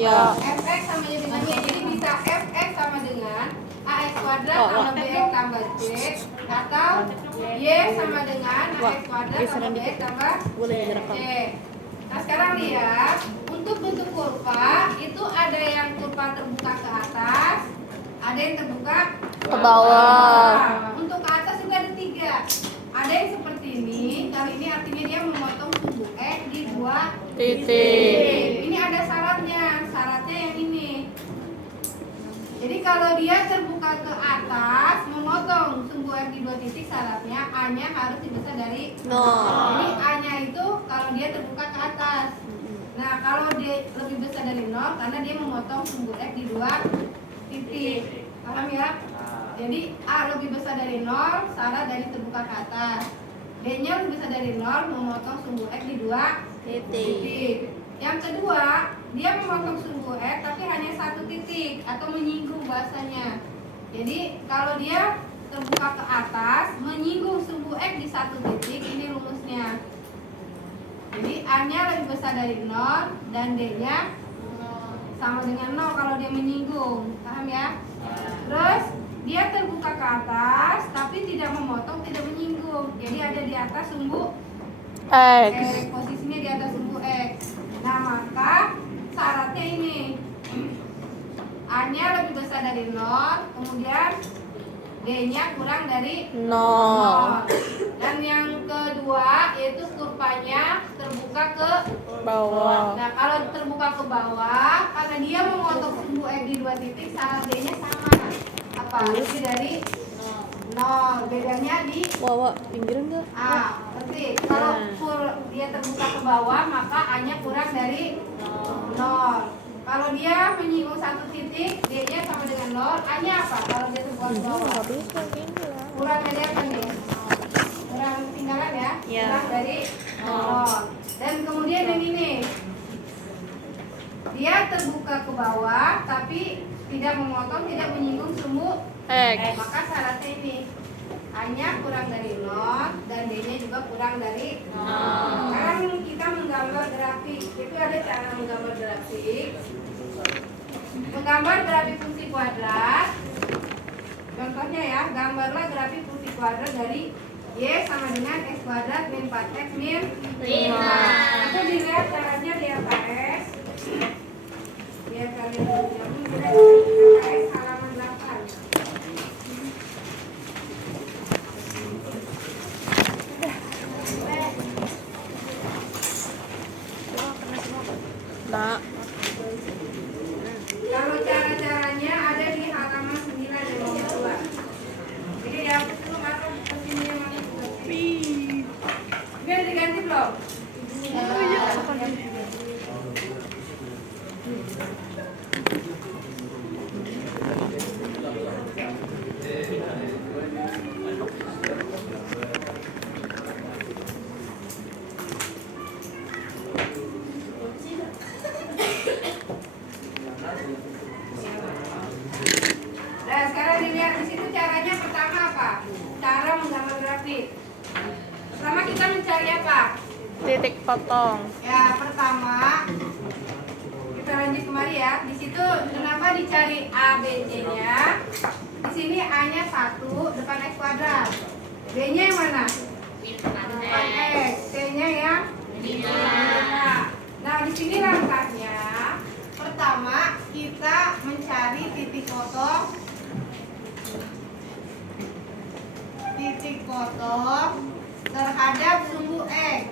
Ya. Fx sama dengan Y. Jadi bisa Fx sama dengan AX kuadrat tambah BX tambah C, atau Y sama dengan AX kuadrat tambah BX tambah C. Nah sekarang lihat, untuk bentuk kurva itu ada yang kurva terbuka ke atas, ada yang terbuka Ke bawah. Untuk ke atas juga ada 3. Ada yang seperti ini. Kalau ini artinya dia memotong sumbu X di 2 titik. Ini ada syaratnya. Syaratnya yang ini. Jadi kalau dia terbuka ke atas, memotong sumbu X di 2 titik, syaratnya A-nya harus lebih besar dari 0. Jadi A-nya itu kalau dia terbuka ke atas. Nah, kalau dia lebih besar dari 0 karena dia memotong sumbu X di 2 titik. Paham ya? Jadi A lebih besar dari 0, syarat dari terbuka ke atas. B-nya lebih besar dari 0, memotong sumbu X di 2 titik. Yang kedua, dia memotong sumbu X tapi hanya 1 titik atau menyinggung bahasanya. Jadi kalau dia terbuka ke atas, menyinggung sumbu X di 1 titik, ini rumusnya. Jadi A-nya lebih besar dari 0 dan D-nya sama dengan 0 kalau dia menyinggung. Paham ya? Terus dia terbuka ke atas tapi tidak memotong, tidak menyinggung. Jadi ada di atas sumbu X. posisinya di atas sumbu X. Nah, maka syaratnya ini. A-nya lebih besar dari 0, kemudian D-nya kurang dari 0. Dan yang kedua yaitu kurvanya terbuka ke Bawah. Nah, kalau terbuka ke bawah, karena dia memotong sumbu X di 2 titik, syarat D-nya sama. Apa? Lebih dari 0. Bedanya di Wah, pinggiran enggak? A. Berarti kalau dia terbuka ke bawah, maka A-nya kurang dari 0. Kalau dia menyinggung 1 titik, D-nya sama dengan 0. A-nya apa? Kalau dia terbuka ke bawah, Enggak bisa gini lah. kurang dari apa nih? Kurang tinggalan ya? Ya. Kurang dari 0. Dan kemudian yang ini, dia terbuka ke bawah tapi tidak memotong, tidak menyinggung sumbu X. maka syaratnya ini, A-nya kurang dari 0 dan D-nya juga kurang dari 0. Sekarang kita menggambar grafik. Itu ada cara menggambar grafik. Menggambar grafik fungsi kuadrat. Contohnya ya, gambarlah grafik fungsi kuadrat dari Y sama dengan X kuadrat min 4X min 5. Itu dilihat caranya di LKS. Biar kalian menjamin, LKS halaman 8. Nah, Kalau cara-caranya ada di halaman 9 dan nomor 2. Jadi dihapus dulu maka kesini yang mana? Ini diganti belum? Nah, sekarang dilihat di situ caranya pertama apa? Cara menggambar grafik. Pertama kita mencari apa? titik potong. Ya, pertama kita lanjut kembali ya. Di situ kenapa dicari A, B, C-nya? Di sini A-nya 1, depan X kuadrat. B-nya yang mana? Depan X. C-nya yang 5. Nah, di sini langkahnya. Pertama, kita mencari titik potong terhadap sumbu X.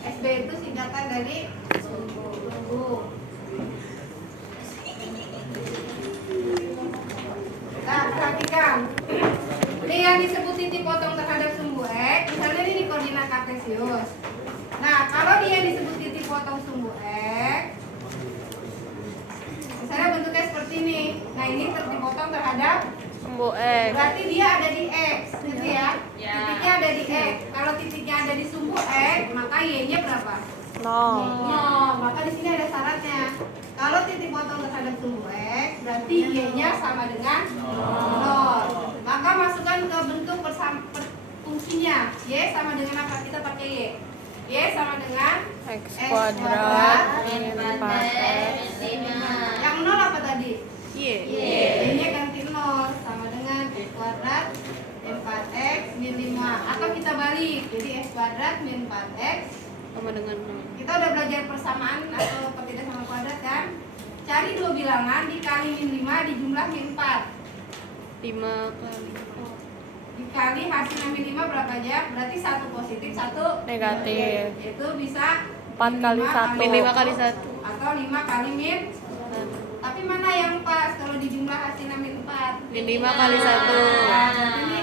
SB itu singkatan dari sumbu. Nah, perhatikan. Ini yang disebut titik potong terhadap sumbu X, misalnya ini di koordinat kartesius. Nah, kalau dia disebut titik potong sumbu X, misalnya bentuknya seperti ini. Nah, ini dipotong terhadap Sumbu X. berarti dia ada di X. X gitu ya. Titiknya ada di X. Kalau titiknya ada di sumbu X, maka Y-nya berapa? 0. Maka di sini ada syaratnya. Kalau titik potong terhadap sumbu X, berarti Y-nya sama dengan 0. Maka masukkan ke bentuk fungsinya. Y sama dengan apa? Kita pakai Y. Y sama dengan X kuadrat min 4X. Yang 0 apa tadi? Y. Y-nya ganti 0 sama dengan X kuadrat 4X min 5. Atau kita balik. Jadi X kuadrat min 4X Sama dengan 0. kita udah belajar persamaan atau pertidaksama kuadrat kan? Cari dua bilangan dikali min 5 dijumlah min 4. 5 kali Dikali hasilnya min 5 berapa aja? Berarti satu positif, satu negatif. Itu bisa 4 kali 1. min 5 kali 1. atau 5 kali min. Tapi mana yang pas kalau dijumlah hasilnya min 4? Min 5 kali 1. Nah, berarti ini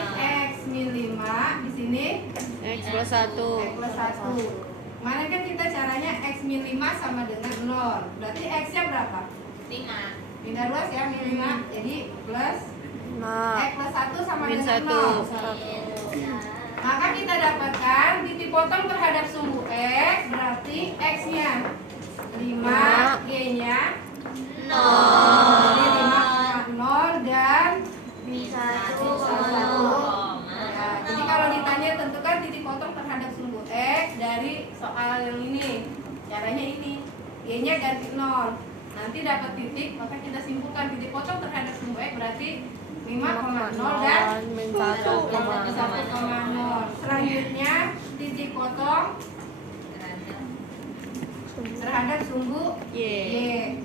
X min 5 di sini X plus 1. X plus 1. Mana kan kita caranya X min 5 sama dengan 0. Berarti X-nya berapa? 5. Pindah luas ya, min 5. Jadi plus Nah, X plus 1 sama min dengan 1. 0. Maka kita dapatkan titik potong terhadap sumbu X berarti X-nya 5, Y-nya 0. Jadi 5,0 dan 1. Ya, jadi kalau ditanya tentukan titik potong terhadap sumbu X dari soal yang ini. Caranya ini. Y-nya ganti 0. Nanti dapat titik, maka kita simpulkan titik potong terhadap sumbu X berarti 5,0 dan min 1,0. 1,0. Selanjutnya titik potong terhadap sumbu Y. Y.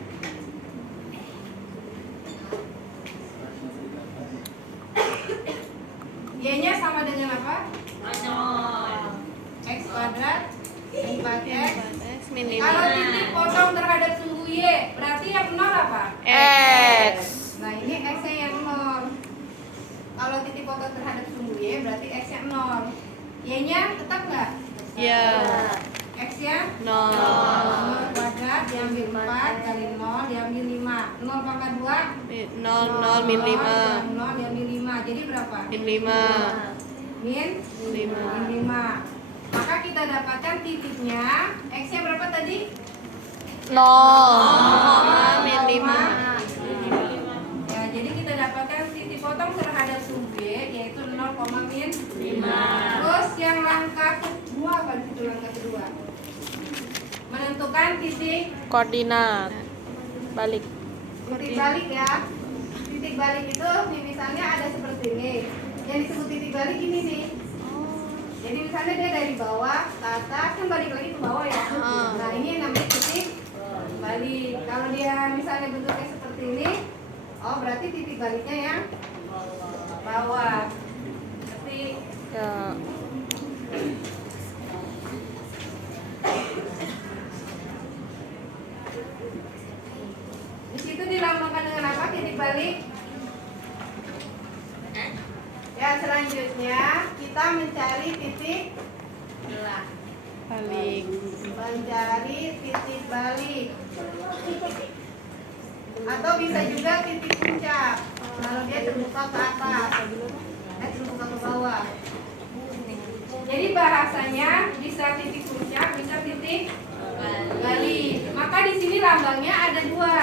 Y-nya sama dengan apa? X kuadrat 4X. Min Kalau 5. titik potong terhadap sumbu Y, berarti yang 0 apa? X. Nah, ini X-nya yang 0. Kalau titik potong terhadap sumbu Y, berarti X-nya 0. Y-nya tetap nggak? Ya. X-nya 0. 0 kuadrat diambil 4 kali 0 diambil 5. 0 pangkat 2 0 min 5. 0 diambil 5. Jadi berapa? Min 5. Min 5. 5. Maka kita dapatkan titiknya. X-nya berapa tadi? 0, min 5. Ya, jadi kita dapatkan titik potong terhadap sumbu Y yaitu 0, min 5. Terus yang langkah kedua apa di situ langkah kedua? Menentukan titik Koordinat. Balik. balik ya. Titik balik itu misalnya ada seperti ini. Yang disebut titik balik ini nih. Jadi misalnya dia dari bawah ke atas kan balik lagi ke bawah ya. Nah, ini yang namanya titik balik. Kalau dia misalnya bentuknya seperti ini, oh berarti titik baliknya yang bawah. Seperti Ya. di situ dilambangkan dengan apa titik balik? Ya, selanjutnya kita mencari titik Balik. mencari titik balik. Atau bisa juga titik puncak. Kalau dia terbuka ke atas, terbuka ke bawah. Jadi bahasanya bisa titik puncak, bisa titik balik. Maka di sini lambangnya ada dua.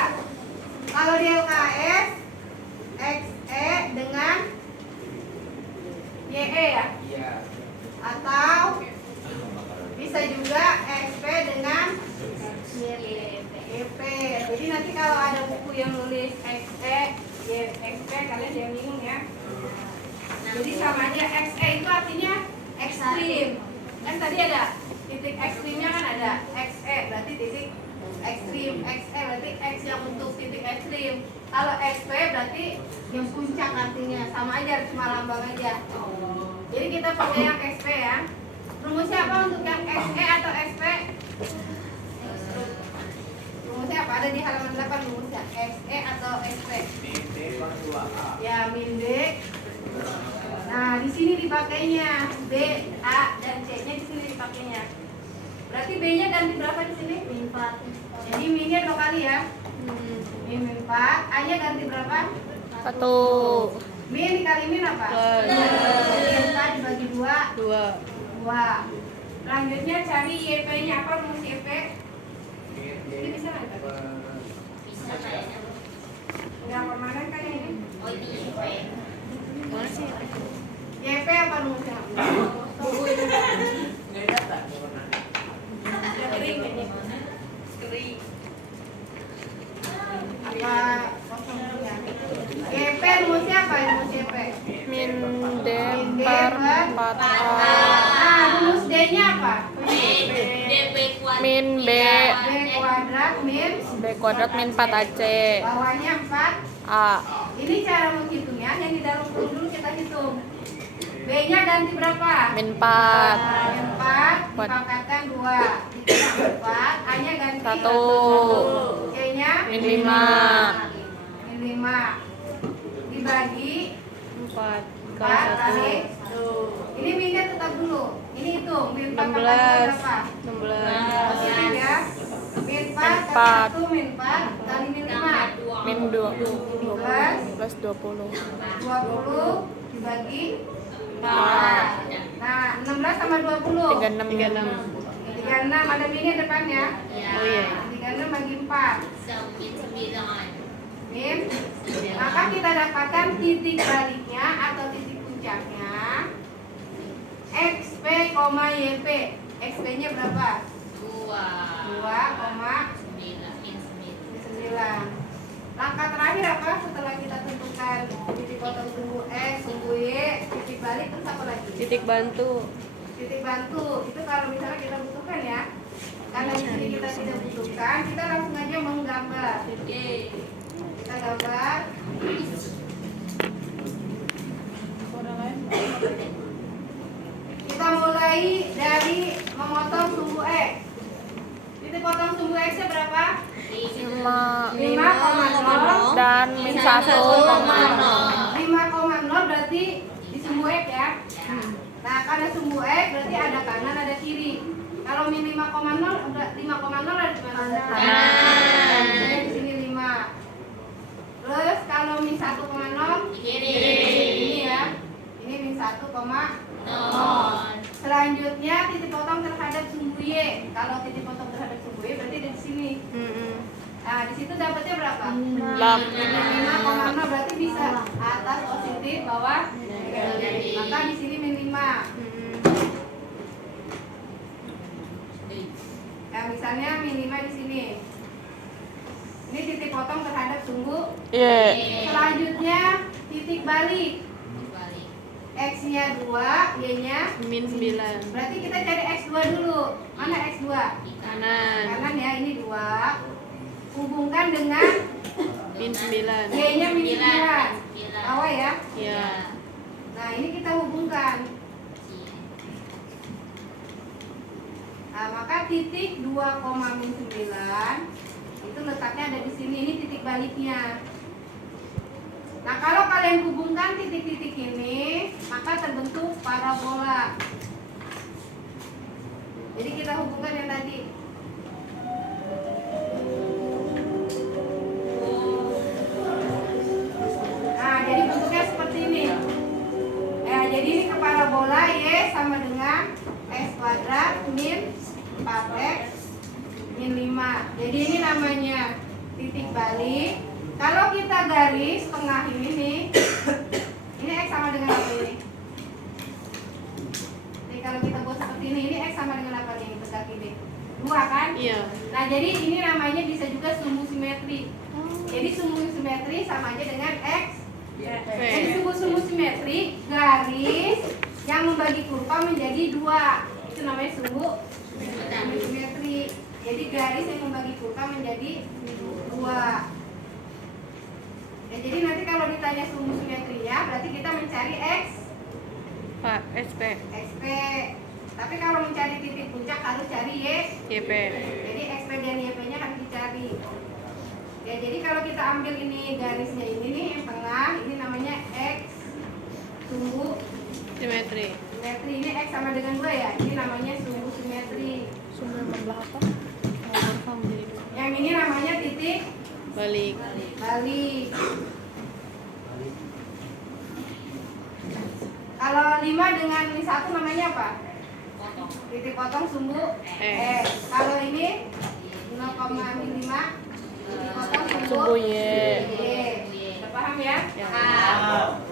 Kalau di LKS, XE dengan YE ya. Atau bisa juga XP dengan YP. Jadi nanti kalau ada buku yang nulis XE, XP kalian jangan bingung ya. Jadi sama aja XE itu artinya ekstrim. Kan tadi ada titik ekstrimnya kan ada XE berarti titik ekstrim, XE berarti X yang untuk titik ekstrim. Kalau XP berarti yang puncak artinya. Sama aja cuma lambang aja. Jadi kita pakai yang XP ya. Rumusnya apa untuk yang XE atau XP? Rumusnya apa? Ada di halaman 8 rumusnya. XE atau XP? Ya, min D. Nah, di sini dipakainya B, A, dan C-nya di sini dipakainya. Berarti B-nya ganti berapa di sini? Min 4. Jadi min-nya 2 kali ya. Min 4, A-nya ganti berapa? 1. Min dikali min apa? Plus. 2. Selanjutnya cari YP-nya. Apa rumus YP? Ini bisa nggak? Bisa kayaknya. Nggak permanen kan ini? Oh ini YP. Mana sih? YP apa rumusnya? Kering ini. Kering. Apa kosong punya? YP rumusnya apa? Rumus YP? Min D per 4A. Nah, rumus D-nya apa? DB kuadrat. Min B. B kuadrat min B kuadrat min 4AC. bawahnya 4. A. Ini cara menghitungnya, yang di dalam kurung dulu kita hitung. B-nya ganti berapa? Min 4. Min 4 dipangkatkan 2 ditambah 4, A-nya ganti 1. C-nya Min 5. min 5 dibagi 4 4 kali kali. Ini minnya tetap dulu. Ini hitung min 4 kali berapa? 16. Positif ya. Min 4 Min kali 1 min 4 kali min 5. Min 2 plus 20. 20 dibagi 4. Nah, 16 sama 20. 36. 36 ada minnya depannya. Oh iya. 36 bagi 4. Min 9. Min. Maka kita dapatkan titik baliknya atau titik puncaknya XP, YP. XP-nya berapa? 2,9. 9. Langkah terakhir apa setelah kita tentukan titik potong sumbu X, sumbu Y, titik balik, terus apa lagi? Titik bantu. Titik bantu. Itu kalau misalnya kita butuhkan ya. Karena di sini kita tidak butuhkan, kita langsung aja menggambar. Oke. Kita gambar. Kita mulai dari memotong sumbu X. Titik potong sumbu X-nya berapa? 5 5,0 dan min 1. 5,0 berarti di sumbu X ya. Nah, karena sumbu X berarti ada kanan ada kiri. Kalau min 5,0 ada di mana? Kanan. Misalnya di sini 5. Terus kalau min 1,0 ini ya. Ini min 1,0. Selanjutnya titik potong terhadap sumbu Y. Kalau titik potong terhadap sumbu Y berarti di sini. Nah, di situ dapatnya berapa? 5,0 berarti bisa atas positif, bawah negatif. Maka di sini min 5. Nah, misalnya min 5 di sini. Ini titik potong terhadap sumbu. Selanjutnya titik balik. X-nya 2, Y-nya Min 9. berarti kita cari X2 dulu. Mana X2? Kanan. Kanan ya, ini 2. Hubungkan dengan Min 9. Y-nya min 9. Bawah ya. Iya. Nah, ini kita hubungkan. Nah, maka titik 2,9 itu letaknya ada di sini. Ini titik baliknya. Nah, kalau kalian hubungkan titik-titik ini, maka terbentuk parabola. Jadi kita hubungkan yang tadi. Nah, jadi bentuknya seperti ini. Jadi ini ke parabola Y sama dengan X kuadrat min 4X min 5. Jadi ini namanya titik balik. Kalau kita garis tengah ini nih, ini X sama dengan apa ini? Jadi kalau kita buat seperti ini X sama dengan apa nih? Tegak ini 2 kan? Iya. Nah, jadi ini namanya bisa juga sumbu simetri. Jadi sumbu simetri sama aja dengan X. Jadi sumbu simetri, garis yang membagi kurva menjadi 2. Itu namanya sumbu simetri. Jadi garis yang membagi kurva menjadi 2. Ya, jadi nanti kalau ditanya sumbu simetrinya, berarti kita mencari X, Pak, SP. XP. Tapi kalau mencari titik puncak harus cari YP. Jadi XP dan YP-nya harus dicari. Ya, jadi kalau kita ambil ini garisnya ini nih yang tengah, ini namanya X sumbu Simetri. simetri. Ini X sama dengan 2 ya. Ini namanya sumbu simetri. Sumber membelah apa? Yang ini namanya titik Balik. balik. Kalau 5 dengan 1 namanya apa? titik potong sumbu X. Kalau ini 0,5 titik potong Sumbu Y. Y. Udah paham ya? Ya. Ah.